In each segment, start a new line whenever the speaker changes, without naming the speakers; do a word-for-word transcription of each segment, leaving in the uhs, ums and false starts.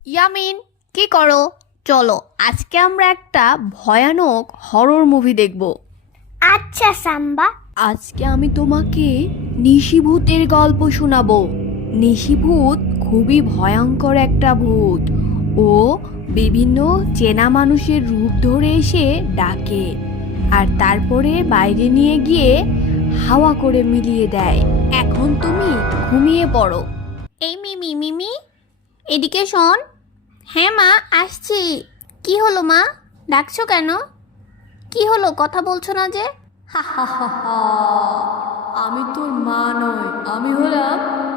ইয়ামিন, কি করো? চলো আজকে আমরা একটা ভয়ানক হরর মুভি দেখব।
আচ্ছা সাম্বা।
আজকে আমি তোমাকে নিশিভূতের গল্প শোনাবো। নিশিভূত খুবই ভয়ঙ্কর একটা ভূত। ও বিভিন্ন চেনা মানুষের রূপ ধরে এসে ডাকে, আর তারপরে বাইরে নিয়ে গিয়ে হাওয়া করে মিলিয়ে দেয়। এখন তুমি ঘুমিয়ে পড়ো। এই মিমি মিমি, এদিকে শোন। হ্যাঁ মা, আসছি। কি হলো মা, ডাকছো কেন? কি হলো, কথা বলছো না যে? আমি তোর মা নয়, আমি হলাম।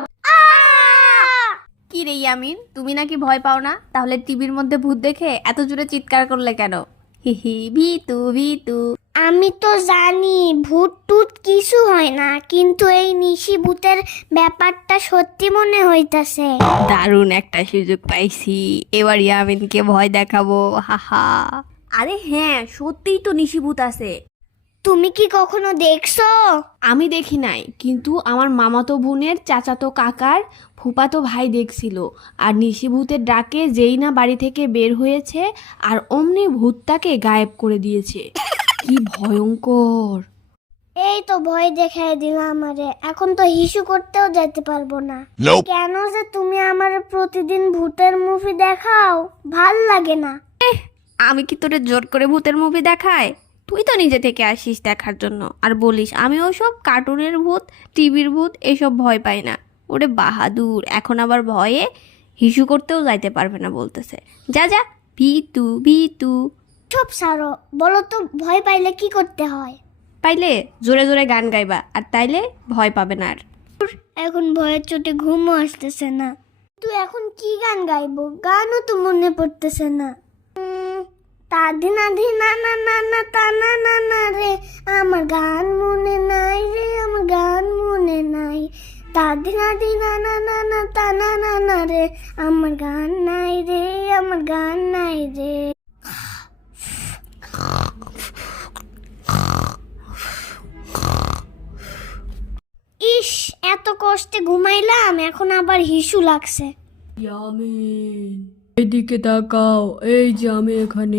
কি রে ইয়ামিন, তুমি নাকি ভয় পাও না? তাহলে টিভির মধ্যে ভূত দেখে এত জোরে চিৎকার করলে কেন? হিহি, ভিতু ভিতু।
আমি তো জানি ভূত টুত কিছু হয় না, কিন্তু এই নিশি ভূতের ব্যাপারটা সত্যি মনে হইতাছে।
দারুণ একটা সুযোগ পাইছি, এবার ইয়ামিনকে ভয় দেখাবো। হাহা। আরে হ্যাঁ, সত্যিই তো নিশিভূত আছে।
তুমি কি কখনো দেখছো?
আমি দেখি নাই, কিন্তু আমার মামাতো বোনের চাচাতো কাকার ফুপাতো ভাই দেখছিল। আর নিশিভূতের ডাকে যেই না বাড়ি থেকে বের হয়েছে, আর অমনি ভূতটাকে গায়েব করে দিয়েছে। কি ভয়ঙ্কর!
এই তো ভয় দেখাই দিল আমারে, এখন তো হিসু করতেও যেতে পারবো না।
Nope.
কেন যে তুমি আমার প্রতিদিন ভূতের মুভি দেখাও, ভাল লাগে না।
আমি কি তোরে জোর করে ভূতের মুভি দেখাই? তুই তো নিজে থেকে আসিস দেখার জন্য, আর বলিস আমি ওসব কার্টুনের ভূত, টিভির ভূত এসব ভয় পাই না। ওরে বাহাদুর, এখন আবার ভয়ে হিসু করতেও যাইতে পারবে না বলতেছে। যা যা, ভিতু ভিতু।
সব সারো, বলো তো ভয় পাইলে কি করতে হয়?
পাইলে জোরে জোরে গান গাইবা, আর তাইলে ভয় পাবে না আর।
এখন ভয়ের চোটে ঘুমও আসতেছে না। তুই এখন কি গান গাইবো? গানও তো মনে পড়তেছে না। উম, তাধি না ধি না না না না তা না না না রে, আমার গান মনে নাই রে, আমার গান মনে নাই। তাধি না ধি না না না না তা না না না রে, আমার গান নাই রে, আমার গান নাই রে। ইস, এত কষ্টে ঘুমাইলাম, এখন আবার হিসু লাগছে।
ইয়ামিন, এদিকে তাকাও, এই যে আমি এখানে।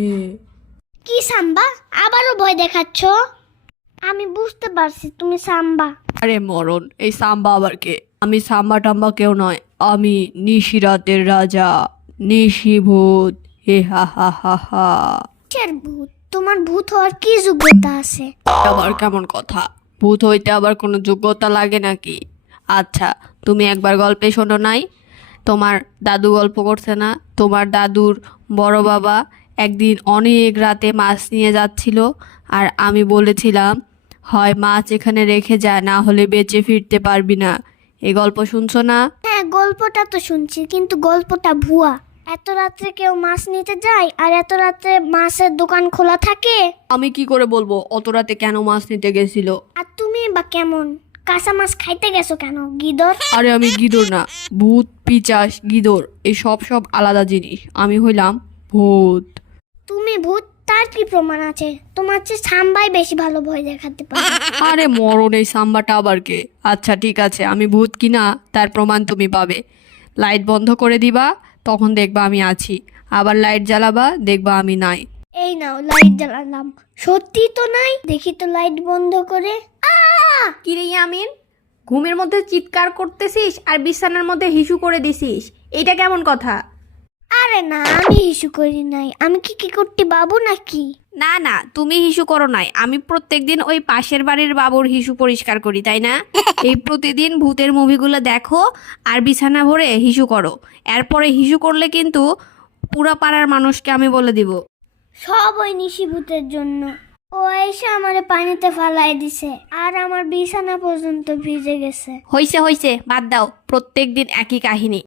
কি সাম্বা, আবারও ভয় দেখাচ্ছ? আমি বুঝতে পারছি তুমি সাম্বা।
আরে মরণ, এই সাম্বা আবার কে? আমি সাম্বা টাম্বা কেউ নয়, আমি নিশিরাতের রাজা, নিশিভূত। হে হা হা হা হা।
কিসের ভূত? তোমার ভূত হওয়ার কি যোগ্যতা আছে?
আবার কেমন কথা? ভূত হইতে আবার কোনো যোগ্যতা লাগে নাকি? আচ্ছা, তুমি একবার গল্পে শোনো নাই? তোমার দাদু গল্প করছে না? তোমার দাদুর বড় বাবা একদিন অনেক রাতে মাছ নিয়ে যাচ্ছিল, আর আমি বলেছিলাম হয় মাছ এখানে রেখে যা, না হলে বেঁচে ফিরতে পারবি না। এই গল্প শুনছো না?
হ্যাঁ, গল্পটা তো শুনছি, কিন্তু গল্পটা ভুয়া। এত রাত্রে কেউ মাছ নিতে যায়, আর এত রাত্রে মাছের দোকান খোলা থাকে?
আমি কি করে বলবো অত রাতে কেন মাছ নিতে গেছিল?
আর তুমি বা কেমন কাঁচা মাছ খাইতে গেছো কেন, গিদর?
আরে আমি গিদর না, ভূত পিচাস গিদর এই সব সব আলাদা জিনিস। আমি হইলাম ভূত।
তুমি ভূত, তার কি প্রমাণ আছে? তোমার চেয়ে সাম্বাই বেশি ভালো ভয় দেখাতে পারে।
আরে মরণ, এই সাম্বাটা আবার কে? আচ্ছা ঠিক আছে, আমি ভূত কিনা তার প্রমাণ তুমি পাবে। লাইট বন্ধ করে দিবা, তখন দেখবা আমি আছি। আবার লাইট জ্বালাবা, দেখবা আমি নাই।
এই নাও, লাইট জ্বালালাম। সত্যি তো নাই, দেখি তো লাইট বন্ধ করে। আহ!
কি রে ইয়ামিন, ঘুমের মধ্যে চিৎকার করতেছিস আর বিছানার মধ্যে হিসু করে দিছিস, এটা কেমন কথা?
আরে না, আমি হিসু করি নাই। আমি কি কি করতে বাবু নাকি?
না না, তুমি হিসু করো নাই। আমি প্রত্যেকদিন ওই পাশের বাড়ির বাবুর হিসু পরিষ্কার করি, তাই না? এই প্রতিদিন ভূতের মুভিগুলো দেখো আর বিছানা ভরে হিসু করো। এরপরে হিসু করলে কিন্তু পুরা পাড়ার মানুষকে আমি বলে দিব।
সব ওই নিশিভূতের জন্য। ও এসে আমারে পানিতে ফালাই দিছে, আর আমার বিছানা পর্যন্ত ভিজে গেছে।
হইছে হইছে, বাদ দাও, প্রত্যেক দিন একই কাহিনী।